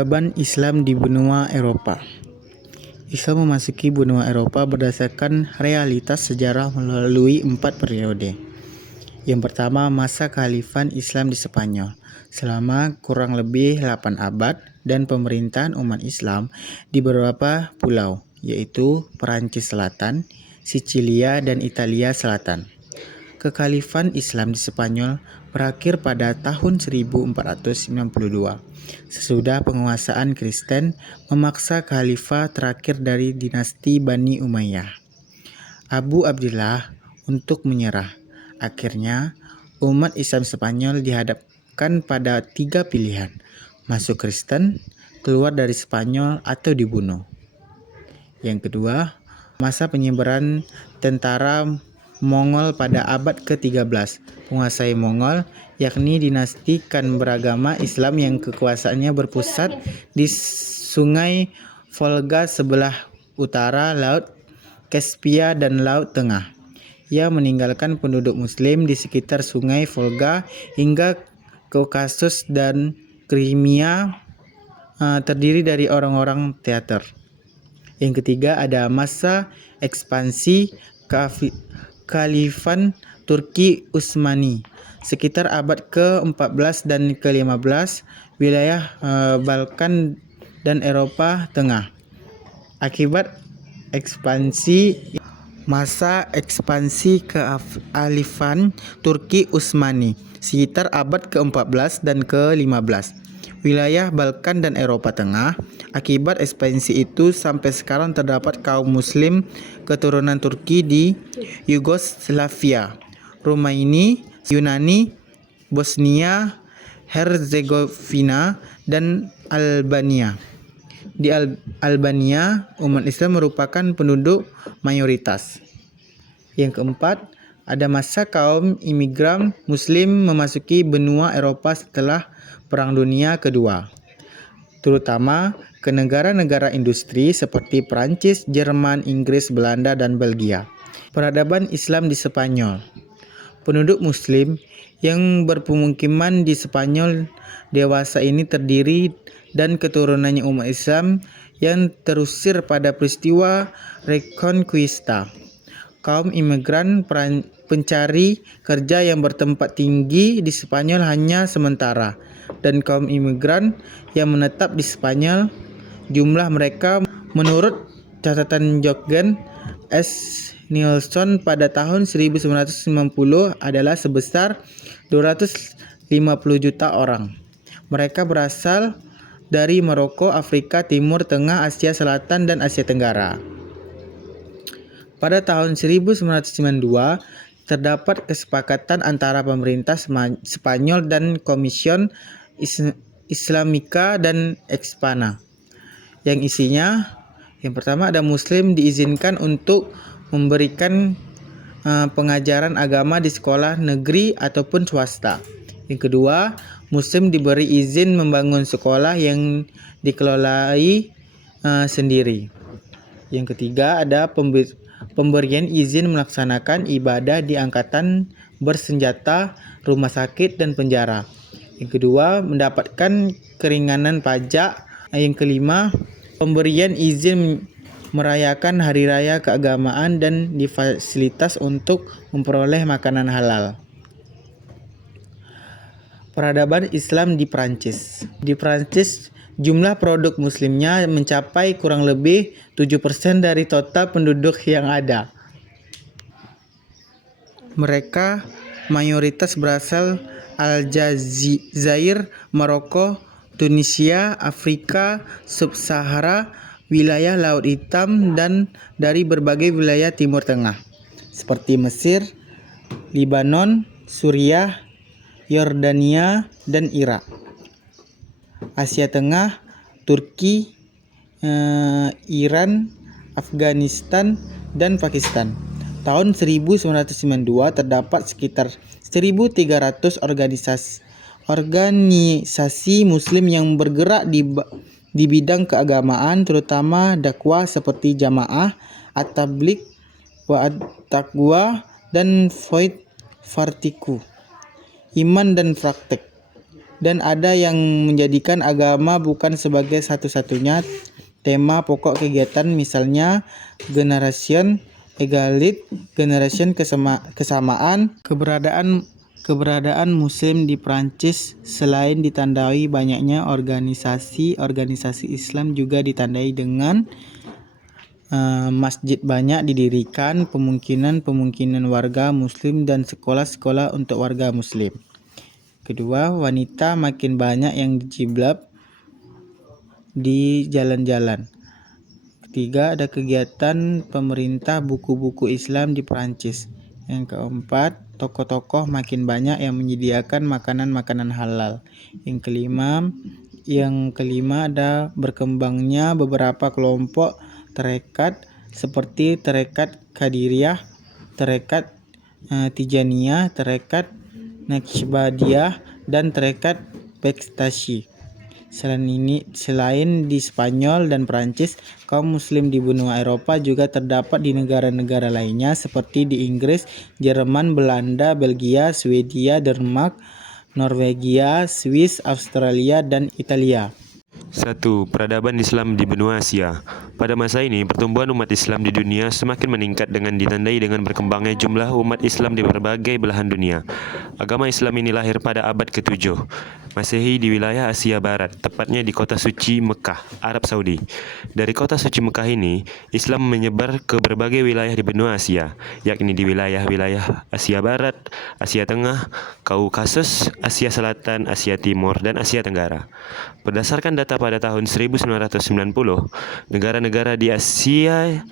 Peradaban Islam di benua Eropa. Islam memasuki benua Eropa berdasarkan realitas sejarah melalui 4 periode. Yang pertama, masa kehalifan Islam di Spanyol selama kurang lebih 8 abad dan pemerintahan umat Islam di beberapa pulau, yaitu Perancis Selatan, Sicilia, dan Italia Selatan. Kekhalifan Islam di Spanyol berakhir pada tahun 1492, sesudah penguasaan Kristen memaksa khalifah terakhir dari dinasti Bani Umayyah, Abu Abdillah, untuk menyerah. Akhirnya, umat Islam Spanyol dihadapkan pada 3 pilihan: masuk Kristen, keluar dari Spanyol, atau dibunuh. Yang kedua, masa penyebaran tentara Mongol pada abad ke-13. Penguasai Mongol, yakni dinasti Khan beragama Islam yang kekuasaannya berpusat di Sungai Volga sebelah utara, Laut Kaspia, dan Laut Tengah. Ia meninggalkan penduduk Muslim di sekitar Sungai Volga hingga Kaukasus dan Crimea, terdiri dari orang-orang teater. Yang ketiga, ada masa ekspansi Khalifan Turki Utsmani sekitar abad ke-14 dan ke-15, wilayah Balkan dan Eropa Tengah. Akibat masa ekspansi Khalifan Turki Utsmani sekitar abad ke-14 dan ke-15, wilayah Balkan dan Eropa Tengah. Akibat ekspansi itu, sampai sekarang terdapat kaum muslim keturunan Turki di Yugoslavia, Romaini, Yunani, Bosnia, Herzegovina, dan Albania. Di Albania, umat Islam merupakan penduduk mayoritas. Yang keempat, ada masa kaum imigran muslim memasuki benua Eropa setelah Perang Dunia Kedua, terutama ke negara-negara industri seperti Prancis, Jerman, Inggris, Belanda, dan Belgia. Peradaban Islam di Spanyol. Penduduk muslim yang berpemukiman di Spanyol dewasa ini terdiri dan keturunannya umat Islam yang terusir pada peristiwa Reconquista. Kaum imigran pencari kerja yang bertempat tinggi di Spanyol hanya sementara, dan kaum imigran yang menetap di Spanyol, jumlah mereka menurut catatan Jürgen S. Nielsen pada tahun 1990 adalah sebesar 250 juta orang. Mereka berasal dari Maroko, Afrika Timur Tengah, Asia Selatan, dan Asia Tenggara. Pada tahun 1992, terdapat kesepakatan antara pemerintah Spanyol dan Komision Islamika dan Expana, yang isinya, yang pertama, ada Muslim diizinkan untuk memberikan pengajaran agama di sekolah negeri ataupun swasta. Yang kedua, Muslim diberi izin membangun sekolah yang dikelolai sendiri. Yang ketiga, ada pemberian izin melaksanakan ibadah di angkatan bersenjata, rumah sakit, dan penjara. Yang kedua, mendapatkan keringanan pajak. Yang kelima, pemberian izin merayakan hari raya keagamaan dan difasilitas untuk memperoleh makanan halal. Peradaban Islam di Prancis. Di Prancis, jumlah produk muslimnya mencapai kurang lebih 7% dari total penduduk yang ada. Mereka mayoritas berasal Aljazair, Maroko, Tunisia, Afrika Sub-Sahara, wilayah Laut Hitam, dan dari berbagai wilayah Timur Tengah seperti Mesir, Libanon, Suriah, Yordania, dan Irak. Asia Tengah, Turki, Iran, Afghanistan, dan Pakistan. Tahun 1992 terdapat sekitar 1.300 organisasi muslim yang bergerak di bidang keagamaan, terutama dakwah seperti Jamaah At-Tabligh wa At-Taqwa dan Void Vertigo, Iman dan Praktek. dan ada yang menjadikan agama bukan sebagai satu-satunya tema pokok kegiatan, misalnya generation egalit, generation kesamaan. Keberadaan Muslim di Prancis selain ditandai banyaknya organisasi Islam juga ditandai dengan masjid banyak didirikan, pemungkinan warga Muslim dan sekolah-sekolah untuk warga Muslim. Kedua, wanita makin banyak yang jilbab di jalan-jalan. Ketiga, ada kegiatan pemerintah buku-buku Islam di Prancis. Yang keempat, tokoh-tokoh makin banyak yang menyediakan makanan-makanan halal. Yang kelima ada berkembangnya beberapa kelompok tarekat seperti tarekat Qadiriyah, tarekat Tijaniyah, tarekat Naqsybandiyah, dan tarekat Bektashi. Selain di Spanyol dan Prancis, kaum Muslim di benua Eropa juga terdapat di negara-negara lainnya seperti di Inggris, Jerman, Belanda, Belgia, Swedia, Denmark, Norwegia, Swiss, Australia, dan Italia. 1. Peradaban Islam di benua Asia. Pada masa ini, pertumbuhan umat Islam di dunia semakin meningkat dengan ditandai dengan berkembangnya jumlah umat Islam di berbagai belahan dunia. Agama Islam ini lahir pada abad ke-7 Masehi di wilayah Asia Barat, tepatnya di kota suci Mekah, Arab Saudi. Dari kota suci Mekah ini, Islam menyebar ke berbagai wilayah di benua Asia, yakni di wilayah-wilayah Asia Barat, Asia Tengah, Kaukasus, Asia Selatan, Asia Timur, dan Asia Tenggara. Berdasarkan data pada tahun 1990, negara-negara di Asia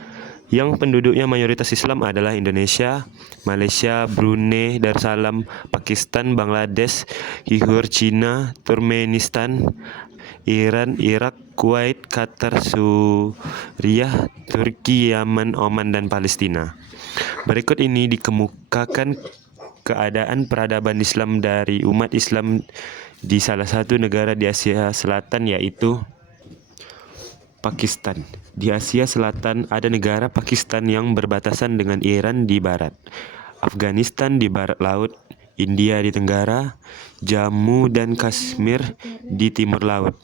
yang penduduknya mayoritas Islam adalah Indonesia, Malaysia, Brunei Darussalam, Pakistan, Bangladesh, Uyghur, Cina, Turkmenistan, Iran, Irak, Kuwait, Qatar, Suriah, Turki, Yaman, Oman, dan Palestina. Berikut ini dikemukakan keadaan peradaban Islam dari umat Islam di salah satu negara di Asia Selatan, yaitu Pakistan. Di Asia Selatan ada negara Pakistan yang berbatasan dengan Iran di barat, Afghanistan di barat laut, India di tenggara, Jammu dan Kashmir di timur laut,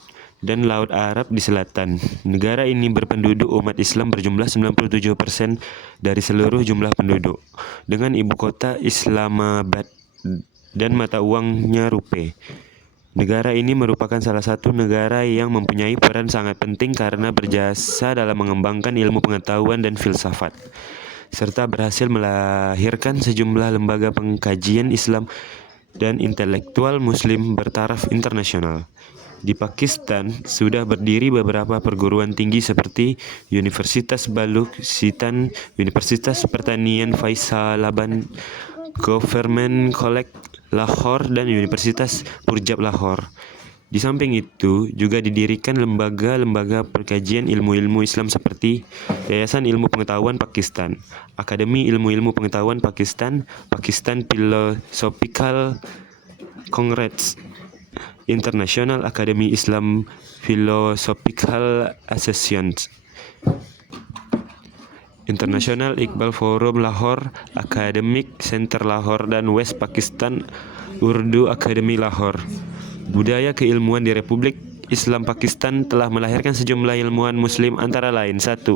dan Laut Arab di selatan. Negara ini berpenduduk umat Islam berjumlah 97% dari seluruh jumlah penduduk, dengan ibu kota Islamabad dan mata uangnya rupiah. Negara ini merupakan salah satu negara yang mempunyai peran sangat penting karena berjasa dalam mengembangkan ilmu pengetahuan dan filsafat, serta berhasil melahirkan sejumlah lembaga pengkajian Islam dan intelektual Muslim bertaraf internasional. Di Pakistan sudah berdiri beberapa perguruan tinggi seperti Universitas Baluchistan, Universitas Pertanian Faisalabad, Government College Lahore, dan Universitas Punjab Lahore. Di samping itu, juga didirikan lembaga-lembaga perkajian ilmu-ilmu Islam seperti Yayasan Ilmu Pengetahuan Pakistan, Akademi Ilmu-Ilmu Pengetahuan Pakistan, Pakistan Philosophical Congress, International Academy Islam Philosophical Association, International Iqbal Forum Lahore, Academic Center Lahore, dan West Pakistan Urdu Academy Lahore. Budaya keilmuan di Republik Islam Pakistan telah melahirkan sejumlah ilmuwan Muslim antara lain: 1.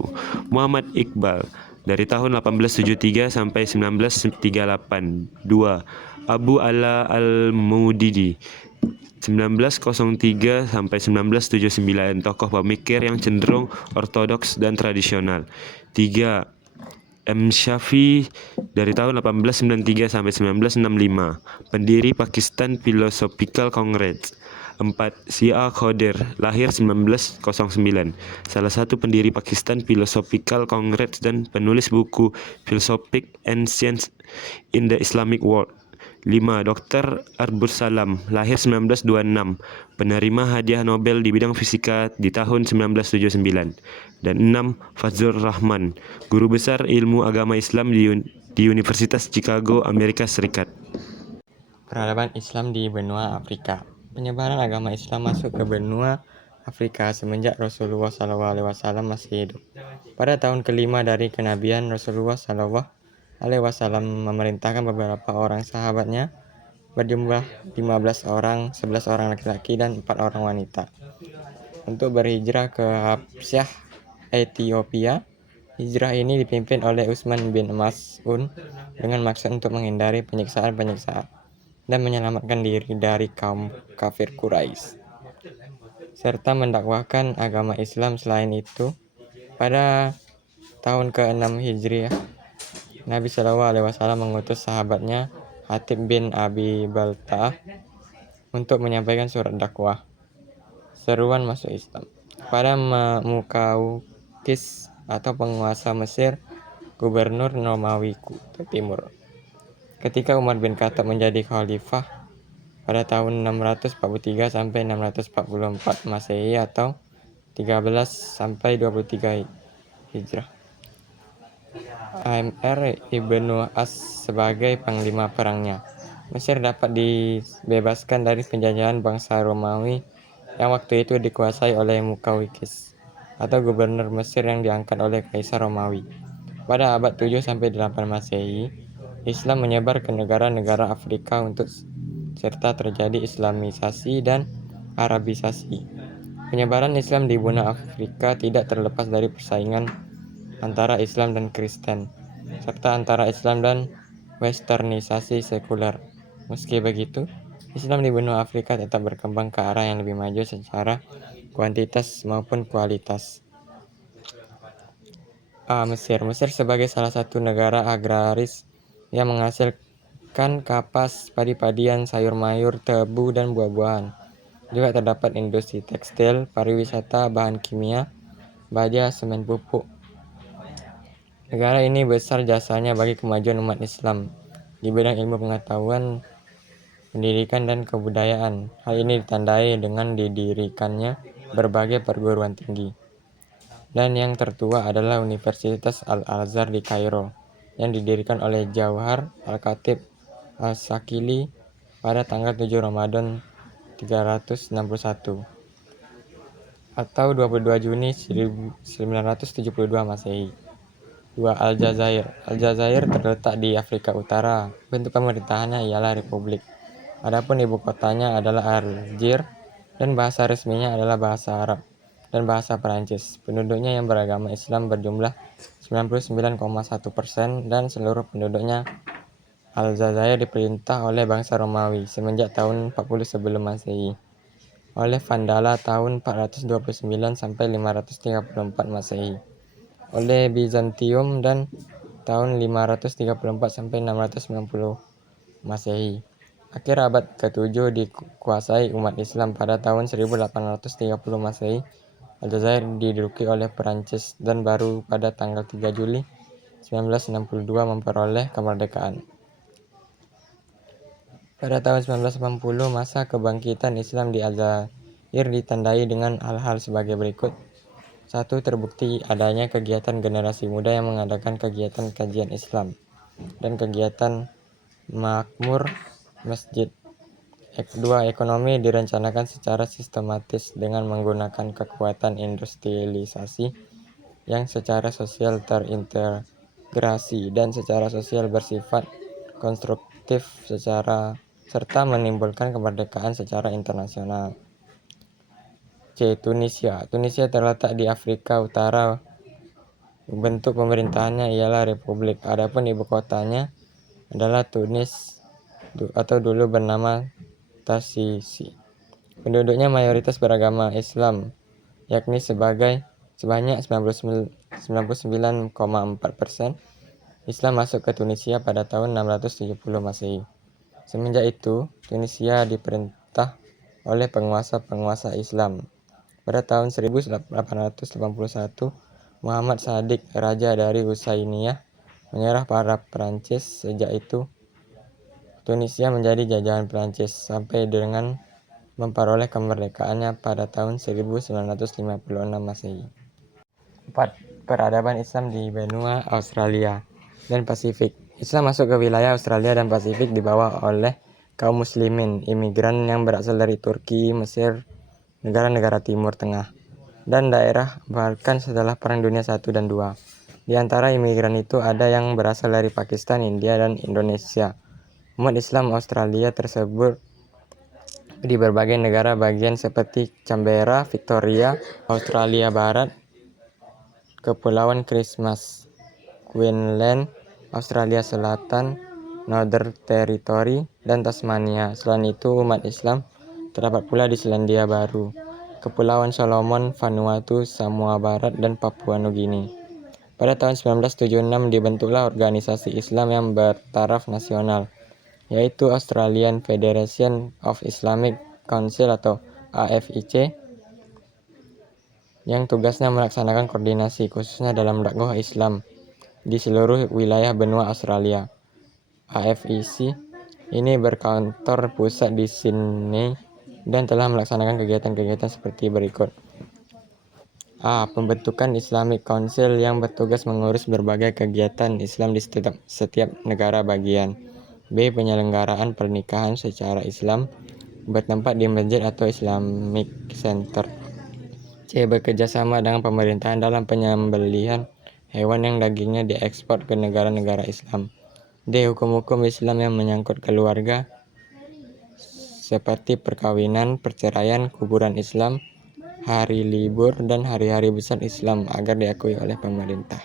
Muhammad Iqbal dari tahun 1873 sampai 1938. 2. Abu Ala Al-Mudidi 1903 sampai 1979, tokoh pemikir yang cenderung ortodoks dan tradisional. 3. M. Shafi dari tahun 1893 sampai 1965, pendiri Pakistan Philosophical Congress. 4. C.A. Khader, lahir 1909, salah satu pendiri Pakistan Philosophical Congress dan penulis buku Philosophy and Science in the Islamic World. 5. Dr. Arbus Salam, lahir 1926, penerima hadiah Nobel di bidang fisika di tahun 1979. Dan 6. Fazlur Rahman, guru besar ilmu agama Islam di Universitas Chicago, Amerika Serikat. Peradaban Islam di benua Afrika. Penyebaran agama Islam masuk ke benua Afrika semenjak Rasulullah SAW masih hidup. Pada tahun kelima dari kenabian, Rasulullah SAW memerintahkan beberapa orang sahabatnya berjumlah 15 orang, 11 orang laki-laki dan 4 orang wanita. Untuk berhijrah ke Habsyah, Ethiopia, hijrah ini dipimpin oleh Utsman bin Mas'un dengan maksud untuk menghindari penyiksaan-penyiksaan dan menyelamatkan diri dari kaum kafir Quraisy, serta mendakwahkan agama Islam. Selain itu, pada tahun ke-6 Hijriah, Nabi SAW mengutus sahabatnya Hatib bin Abi Balta'ah untuk menyampaikan surat dakwah seruan masuk Islam pada Mukaukis atau penguasa Mesir, gubernur Romawi Timur. Ketika Umar bin Khattab menjadi khalifah pada tahun 643 sampai 644 Masehi atau 13 sampai 23 Hijrah. Amr ibnu As sebagai panglima perangnya. Mesir dapat dibebaskan dari penjajahan bangsa Romawi yang waktu itu dikuasai oleh Mukaukis atau gubernur Mesir yang diangkat oleh Kaisar Romawi. Pada abad 7 sampai 8 Masehi, Islam menyebar ke negara-negara Afrika serta terjadi Islamisasi dan Arabisasi. Penyebaran Islam di benua Afrika tidak terlepas dari persaingan antara Islam dan Kristen, serta antara Islam dan westernisasi sekuler. Meski begitu, Islam di benua Afrika tetap berkembang ke arah yang lebih maju secara kuantitas maupun kualitas. Mesir sebagai salah satu negara agraris yang menghasilkan kapas, padi-padian, sayur mayur, tebu, dan buah-buahan. Juga terdapat industri tekstil, pariwisata, bahan kimia, baja, semen pupuk. Negara ini besar jasanya bagi kemajuan umat Islam di bidang ilmu pengetahuan, pendidikan, dan kebudayaan. Hal ini ditandai dengan didirikannya berbagai perguruan tinggi. Dan yang tertua adalah Universitas Al-Azhar di Kairo, yang didirikan oleh Jauhar Al-Khatib Al-Shakili pada tanggal 7 Ramadan 361 atau 22 Juni 1972 Masehi. 2. Aljazair. Aljazair terletak di Afrika Utara. Bentuk pemerintahannya ialah republik. Adapun ibu kotanya adalah Algiers dan bahasa resminya adalah bahasa Arab dan bahasa Perancis. Penduduknya yang beragama Islam berjumlah 99,1% dan seluruh penduduknya Aljazair diperintah oleh bangsa Romawi semenjak tahun 40 sebelum Masehi, oleh Vandala tahun 429 sampai 534 Masehi, oleh Bizantium dan tahun 534 sampai 690 Masehi. Akhir abad ke-7 dikuasai umat Islam. Pada tahun 1830 Masehi, Aljazair diduduki oleh Perancis dan baru pada tanggal 3 Juli 1962 memperoleh kemerdekaan. Pada tahun 1980, masa kebangkitan Islam di Aljazair ditandai dengan hal-hal sebagai berikut. 1. Terbukti adanya kegiatan generasi muda yang mengadakan kegiatan kajian Islam dan kegiatan makmur masjid. 2. Ekonomi direncanakan secara sistematis dengan menggunakan kekuatan industrialisasi yang secara sosial terintegrasi dan secara sosial bersifat konstruktif serta menimbulkan kemerdekaan secara internasional. C. Tunisia. Tunisia terletak di Afrika Utara. Bentuk pemerintahannya ialah republik. Adapun ibu kotanya adalah Tunis atau dulu bernama Tasisi. Penduduknya mayoritas beragama Islam, yakni sebanyak 99,4%. Islam masuk ke Tunisia pada tahun 670 Masehi. Semenjak itu, Tunisia diperintah oleh penguasa-penguasa Islam. Pada tahun 1881, Muhammad Sadiq, raja dari Husainiyah, menyerah pada Perancis. Sejak itu, Tunisia menjadi jajahan Perancis sampai dengan memperoleh kemerdekaannya pada tahun 1956 Masehi. 4. Peradaban Islam di benua Australia dan Pasifik. Islam masuk ke wilayah Australia dan Pasifik dibawa oleh kaum muslimin, imigran yang berasal dari Turki, Mesir, negara-negara Timur Tengah, dan daerah Balkan setelah Perang Dunia I dan II. Di antara imigran itu ada yang berasal dari Pakistan, India, dan Indonesia. Umat Islam Australia tersebut di berbagai negara bagian seperti Canberra, Victoria, Australia Barat, Kepulauan Christmas, Queensland, Australia Selatan, Northern Territory, dan Tasmania. Selain itu, umat Islam terdapat pula di Selandia Baru, Kepulauan Solomon, Vanuatu, Samoa Barat, dan Papua Nugini. Pada tahun 1976 dibentuklah organisasi Islam yang bertaraf nasional, yaitu Australian Federation of Islamic Council atau AFIC, yang tugasnya melaksanakan koordinasi khususnya dalam dakwah Islam di seluruh wilayah benua Australia. AFIC ini berkantor pusat di Sydney dan telah melaksanakan kegiatan-kegiatan seperti berikut. A. Pembentukan Islamic Council yang bertugas mengurus berbagai kegiatan Islam di setiap negara bagian. B. Penyelenggaraan pernikahan secara Islam bertempat di masjid atau Islamic Center. C. Bekerjasama dengan pemerintahan dalam penyembelihan hewan yang dagingnya diekspor ke negara-negara Islam. D. Hukum-hukum Islam yang menyangkut keluarga seperti perkawinan, perceraian, kuburan Islam, hari libur, dan hari-hari besar Islam agar diakui oleh pemerintah.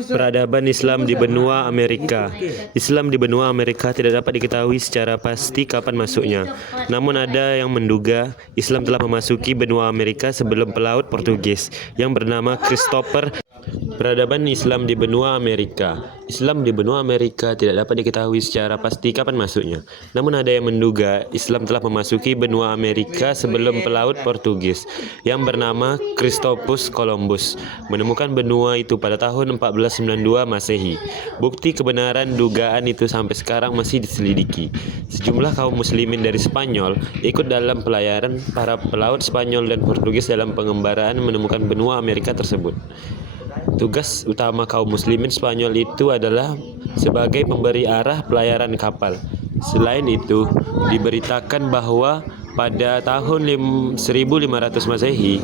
Peradaban Islam di benua Amerika. Islam di benua Amerika tidak dapat diketahui secara pasti kapan masuknya. Namun ada yang menduga Islam telah memasuki benua Amerika sebelum pelaut Portugis yang bernama Christopher. Peradaban Islam di benua Amerika. Islam di benua Amerika tidak dapat diketahui secara pasti kapan masuknya. Namun ada yang menduga Islam telah memasuki benua Amerika sebelum pelaut Portugis yang bernama Christopher Columbus menemukan benua itu pada tahun 1492 Masehi. Bukti kebenaran dugaan itu sampai sekarang masih diselidiki. Sejumlah kaum muslimin dari Spanyol ikut dalam pelayaran para pelaut Spanyol dan Portugis dalam pengembaraan menemukan benua Amerika tersebut. Tugas utama kaum muslimin Spanyol itu adalah sebagai pemberi arah pelayaran kapal. Selain itu, diberitakan bahwa pada tahun 1500 Masehi,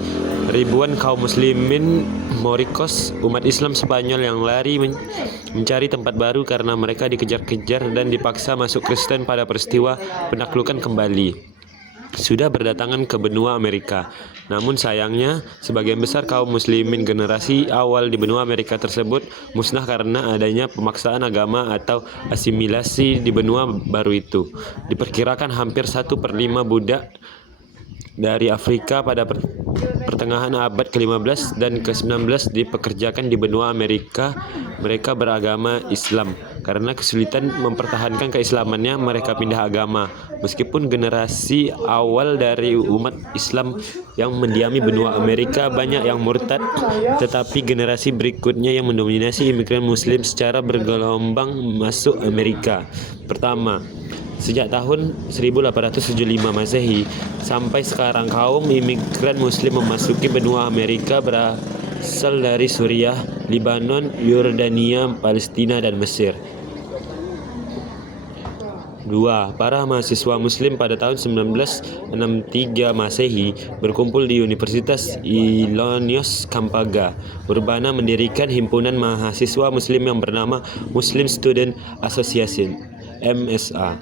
ribuan kaum muslimin Moricos, umat Islam Spanyol yang lari mencari tempat baru karena mereka dikejar-kejar dan dipaksa masuk Kristen pada peristiwa penaklukan kembali, sudah berdatangan ke benua Amerika. Namun sayangnya, sebagian besar kaum muslimin generasi awal di benua Amerika tersebut musnah karena adanya pemaksaan agama atau asimilasi di benua baru itu. Diperkirakan hampir 1/5 budak dari Afrika pada pertengahan abad ke-15 dan ke-19 dipekerjakan di benua Amerika. Mereka beragama Islam. Karena kesulitan mempertahankan keislamannya, mereka pindah agama. Meskipun generasi awal dari umat Islam yang mendiami benua Amerika banyak yang murtad, tetapi generasi berikutnya yang mendominasi imigran muslim secara bergelombang masuk Amerika. Pertama, sejak tahun 1875 Masehi sampai sekarang kaum imigran muslim memasuki benua Amerika berasal dari Suriah, Lebanon, Yordania, Palestina, dan Mesir. 2. Para mahasiswa muslim pada tahun 1963 Masehi berkumpul di Universitas Illinois Campaga, Urbana mendirikan himpunan mahasiswa muslim yang bernama Muslim Student Association, MSA.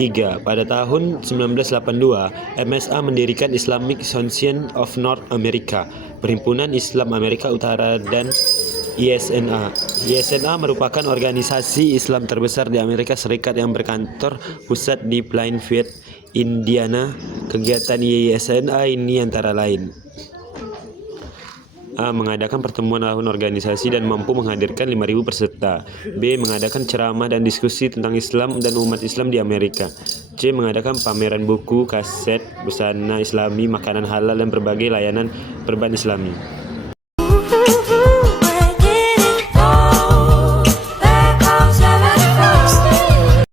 3. Pada tahun 1982, MSA mendirikan Islamic Association of North America, Perhimpunan Islam Amerika Utara, dan ISNA. ISNA merupakan organisasi Islam terbesar di Amerika Serikat yang berkantor pusat di Plainfield, Indiana. Kegiatan ISNA ini antara lain: A. Mengadakan pertemuan tahun organisasi dan mampu menghadirkan 5.000 peserta. B. Mengadakan ceramah dan diskusi tentang Islam dan umat Islam di Amerika. C. Mengadakan pameran buku, kaset, busana Islami, makanan halal, dan berbagai layanan perban Islami.